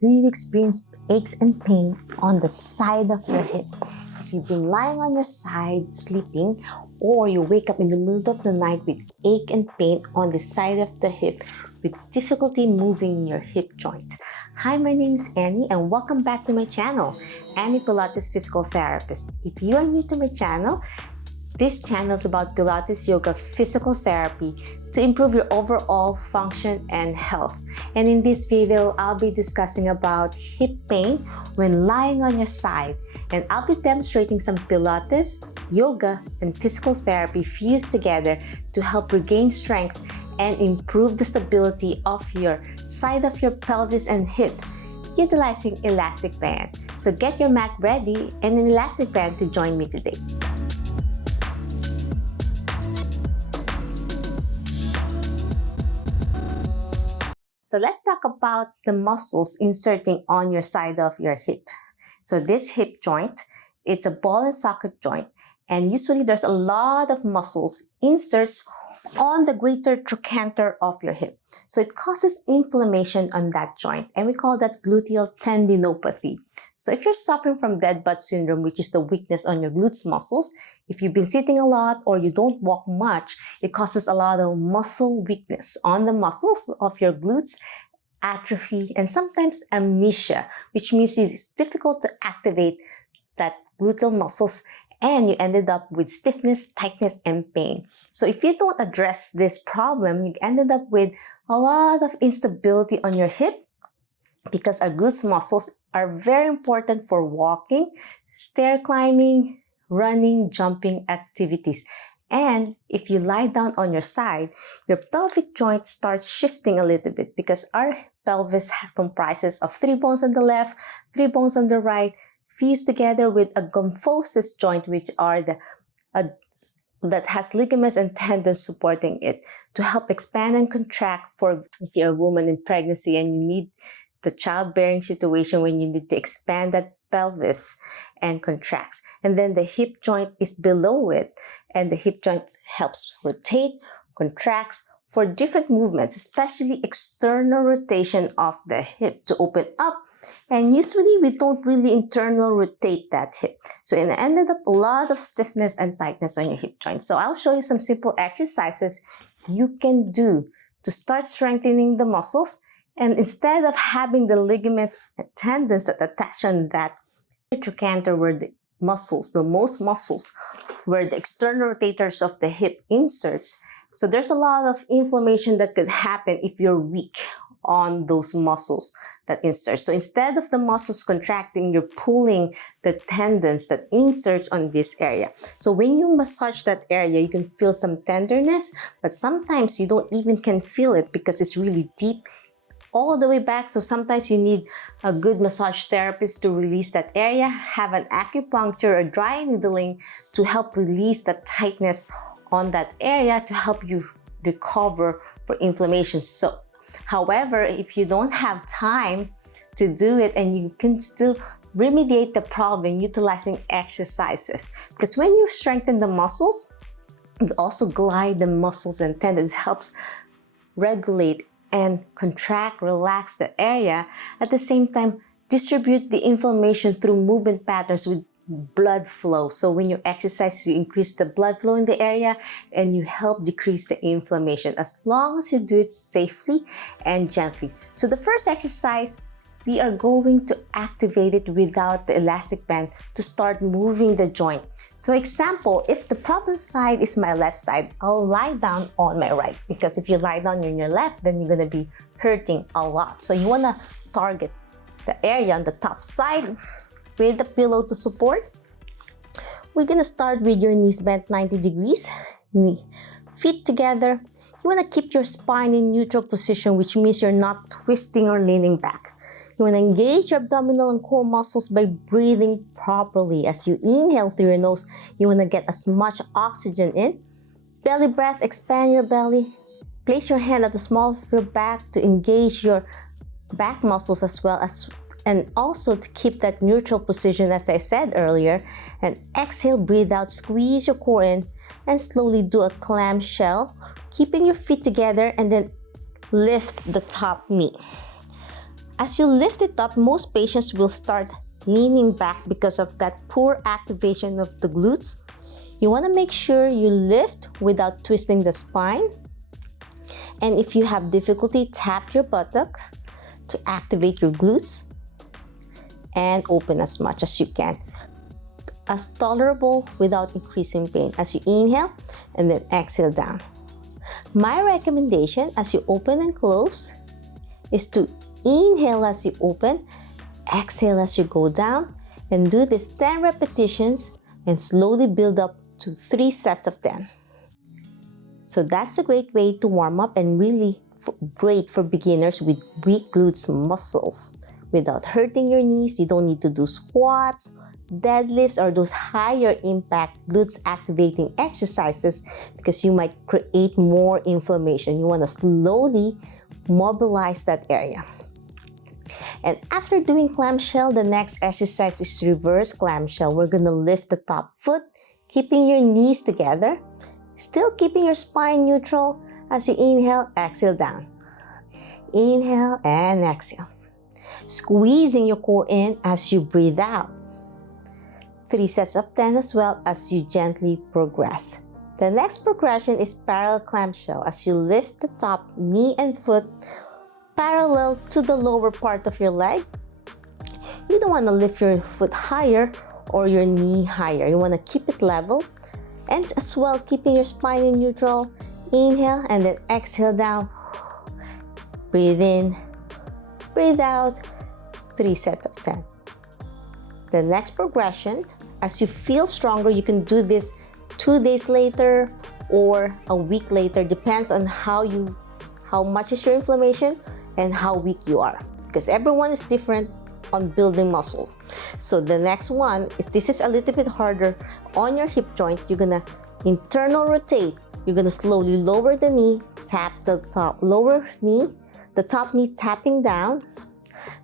Do you experience aches and pain on the side of your hip? If you've been lying on your side sleeping, or you wake up in the middle of the night with ache and pain on the side of the hip with difficulty moving your hip joint. Hi, my name is Annie and welcome back to my channel, Annie Pilates Physical Therapist. If you are new to my channel, this channel is about Pilates Yoga Physical Therapy to improve your overall function and health. And in this video, I'll be discussing about hip pain when lying on your side. And I'll be demonstrating some Pilates, yoga, and physical therapy fused together to help regain strength and improve the stability of your side of your pelvis and hip, utilizing elastic band. So get your mat ready and an elastic band to join me today. So let's talk about the muscles inserting on your side of your hip. So this hip joint, it's a ball and socket joint, and usually there's a lot of muscles inserts on the greater trochanter of your hip. So it causes inflammation on that joint, and we call that gluteal tendinopathy. So if you're suffering from dead butt syndrome, which is the weakness on your glutes muscles, if you've been sitting a lot or you don't walk much, it causes a lot of muscle weakness on the muscles of your glutes, atrophy, and sometimes amnesia, which means it's difficult to activate that gluteal muscles and you ended up with stiffness, tightness, and pain. So if you don't address this problem, you ended up with a lot of instability on your hip because our glutes muscles are very important for walking, stair climbing, running, jumping activities. And if you lie down on your side, your pelvic joint starts shifting a little bit because our pelvis comprises of 3 bones on the left, 3 bones on the right, fused together with a gymphosis joint, which are that has ligaments and tendons supporting it to help expand and contract for if you're a woman in pregnancy and you need the childbearing situation when you need to expand that pelvis and contracts. And then the hip joint is below it, and the hip joint helps rotate, contracts for different movements, especially external rotation of the hip to open up. And usually we don't really internal rotate that hip. So it ended up a lot of stiffness and tightness on your hip joint. So I'll show you some simple exercises you can do to start strengthening the muscles. And instead of having the ligaments and tendons that attach on that trochanter where the muscles, the most muscles, where the external rotators of the hip inserts. So there's a lot of inflammation that could happen if you're weak on those muscles that insert. So instead of the muscles contracting, you're pulling the tendons that inserts on this area. So when you massage that area, you can feel some tenderness, but sometimes you don't even can feel it because it's really deep all the way back. So sometimes you need a good massage therapist to release that area, have an acupuncture or dry needling to help release the tightness on that area to help you recover for inflammation. So however, if you don't have time to do it and you can still remediate the problem utilizing exercises, because when you strengthen the muscles, you also glide the muscles and tendons, helps regulate and contract, relax the area, at the same time distribute the inflammation through movement patterns with blood flow. So when you exercise, you increase the blood flow in the area and you help decrease the inflammation as long as you do it safely and gently. So the first exercise, we are going to activate it without the elastic band to start moving the joint. So example, if the problem side is my left side, I'll lie down on my right, because if you lie down on your left, then you're going to be hurting a lot. So you want to target the area on the top side with the pillow to support. We're going to start with your knees bent 90 degrees, feet together. You want to keep your spine in neutral position, which means you're not twisting or leaning back. You want to engage your abdominal and core muscles by breathing properly. As you inhale through your nose, you want to get as much oxygen in. Belly breath, expand your belly. Place your hand at the small of your back to engage your back muscles as well as, and also to keep that neutral position as I said earlier. And exhale, breathe out, squeeze your core in, and slowly do a clamshell, keeping your feet together, and then lift the top knee. As you lift it up, most patients will start leaning back because of that poor activation of the glutes. You want to make sure you lift without twisting the spine. And if you have difficulty, tap your buttock to activate your glutes and open as much as you can, as tolerable without increasing pain. As you inhale and then exhale down. My recommendation as you open and close is to inhale as you open, exhale as you go down, and do this 10 repetitions and slowly build up to 3 sets of 10. So that's a great way to warm up and really great for beginners with weak glutes muscles. Without hurting your knees, you don't need to do squats, deadlifts, or those higher impact glutes activating exercises because you might create more inflammation. You want to slowly mobilize that area. And after doing clamshell, the next exercise is reverse clamshell. We're going to lift the top foot, keeping your knees together, still keeping your spine neutral. As you inhale, exhale down. Inhale and exhale. Squeezing your core in as you breathe out. 3 sets of 10 as well as you gently progress. The next progression is parallel clamshell as you lift the top knee and foot parallel to the lower part of your leg. You don't want to lift your foot higher or your knee higher. You want to keep it level and as well keeping your spine in neutral. Inhale and then exhale down. Breathe in, breathe out. 3 sets of 10. The next progression, as you feel stronger, you can do this 2 days later or a week later. Depends on how much is your inflammation and how weak you are, because everyone is different on building muscle. So the next one is, this is a little bit harder on your hip joint. You're gonna internal rotate. You're gonna slowly lower the knee, tap the top, lower knee, the top knee tapping down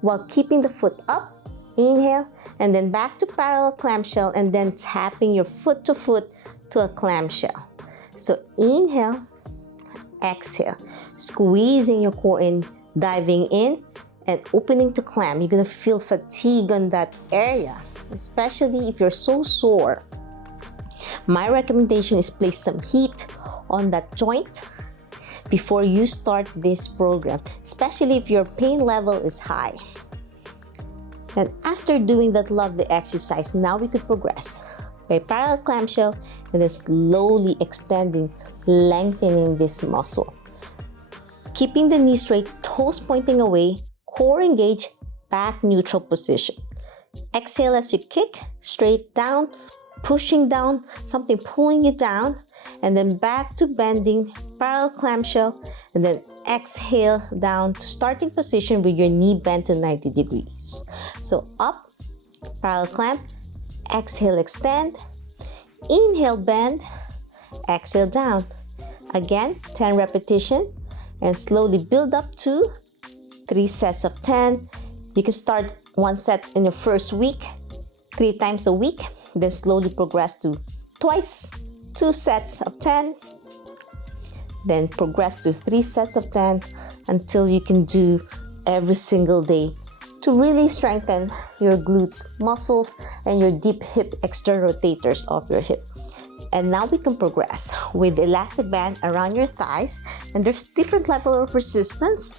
while keeping the foot up. Inhale and then back to parallel clamshell and then tapping your foot to a clamshell. So inhale, exhale, squeezing your core in, diving in and opening to clam. You're gonna feel fatigue on that area, especially if you're so sore. My recommendation is place some heat on that joint before you start this program, especially if your pain level is high. And after doing that lovely exercise, now we could progress. Okay, parallel clamshell and then slowly extending, lengthening this muscle. Keeping the knee straight, toes pointing away, core engaged, back neutral position. Exhale as you kick, straight down, pushing down, something pulling you down, and then back to bending, parallel clamshell, and then exhale down to starting position with your knee bent to 90 degrees. So up, parallel clamp, exhale, extend, inhale, bend, exhale down. Again, 10 repetition and slowly build up to 3 sets of 10. You can start 1 set in your first week, 3 times a week, then slowly progress to twice, 2 sets of 10, then progress to 3 sets of 10 until you can do every single day to really strengthen your glutes muscles and your deep hip external rotators of your hip. And now we can progress with the elastic band around your thighs, and there's different level of resistance.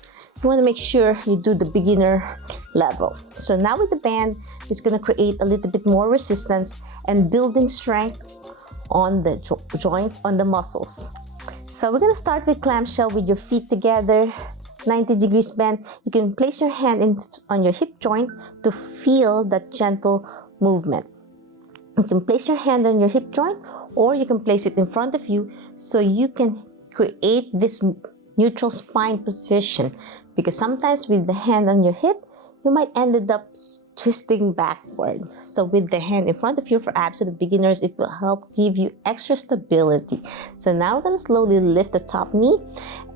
You want to make sure you do the beginner level. So now with the band, it's going to create a little bit more resistance and building strength on the joint, on the muscles. So we're going to start with clamshell with your feet together, 90 degrees bend. You can place your hand on your hip joint to feel that gentle movement. You can place your hand on your hip joint or you can place it in front of you so you can create this neutral spine position, because sometimes with the hand on your hip, you might end up twisting backward. So with the hand in front of you for absolute beginners, it will help give you extra stability. So now we're going to slowly lift the top knee,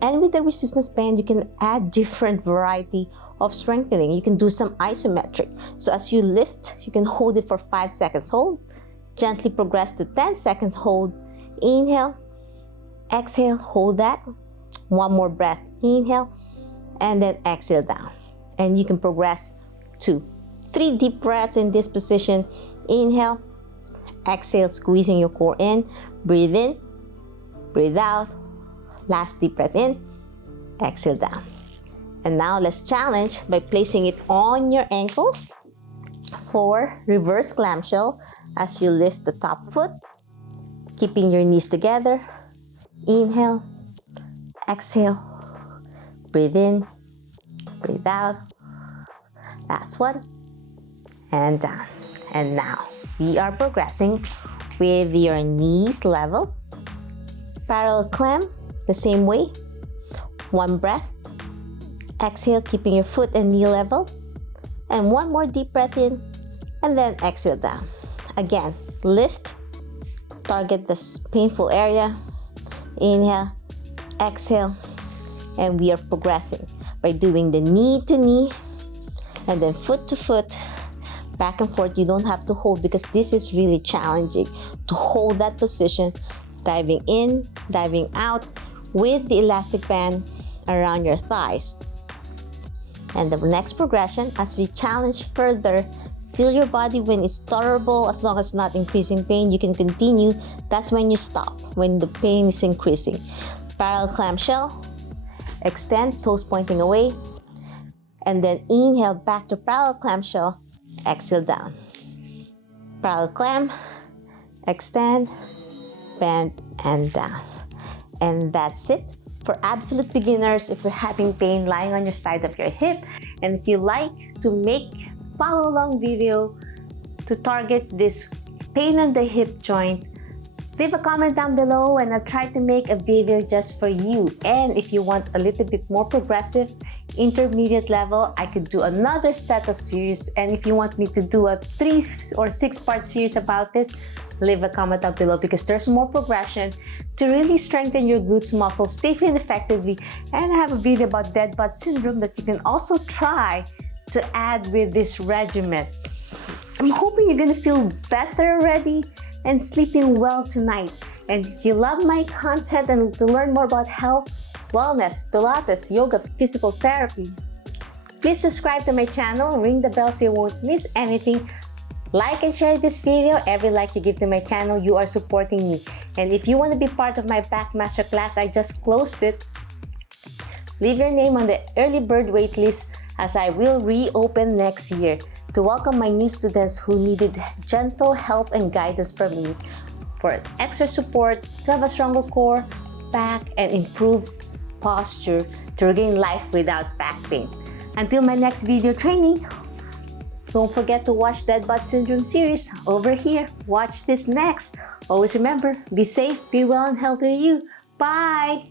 and with the resistance band, you can add different variety of strengthening. You can do some isometric. So as you lift, you can hold it for 5 seconds, hold, gently progress to 10 seconds, hold, inhale, exhale, hold that, 1 more breath, inhale, and then exhale down. And you can progress to 3 deep breaths in this position. Inhale, exhale, squeezing your core in. Breathe in, breathe out. Last deep breath in, exhale down. And now let's challenge by placing it on your ankles for reverse clamshell as you lift the top foot, keeping your knees together. Inhale, exhale, breathe in, breathe out. Last one, and down. And now we are progressing with your knees level. Parallel climb the same way. 1 breath. Exhale, keeping your foot and knee level. And 1 more deep breath in, and then exhale down. Again, lift, target this painful area. Inhale, exhale, and we are progressing by doing the knee to knee and then foot to foot, back and forth. You don't have to hold because this is really challenging to hold that position, diving in, diving out with the elastic band around your thighs. And the next progression, as we challenge further, feel your body when it's tolerable, as long as it's not increasing pain, you can continue. That's when you stop, when the pain is increasing. Parallel clamshell, extend, toes pointing away, and then inhale back to parallel clamshell, exhale down. Parallel clam, extend, bend, and down. And that's it. For absolute beginners, if you're having pain lying on your side of your hip, and if you like to make follow along video to target this pain on the hip joint, leave a comment down below and I'll try to make a video just for you. And if you want a little bit more progressive, intermediate level, I could do another set of series. And if you want me to do a 3 or 6 part series about this, leave a comment down below, because there's more progression to really strengthen your glutes muscles safely and effectively. And I have a video about dead butt syndrome that you can also try to add with this regimen. I'm hoping you're gonna feel better already and sleeping well tonight. And if you love my content and to learn more about health, wellness, Pilates, yoga, physical therapy, please subscribe to my channel, ring the bell so you won't miss anything. Like and share this video. Every like you give to my channel, you are supporting me. And if you want to be part of my back masterclass, I just closed it. Leave your name on the early bird waitlist, as I will reopen next year to welcome my new students who needed gentle help and guidance from me for extra support to have a stronger core, back, and improved posture to regain life without back pain. Until my next video training, don't forget to watch Dead Butt Syndrome series over here. Watch this next. Always remember, be safe, be well, and healthy you. Bye!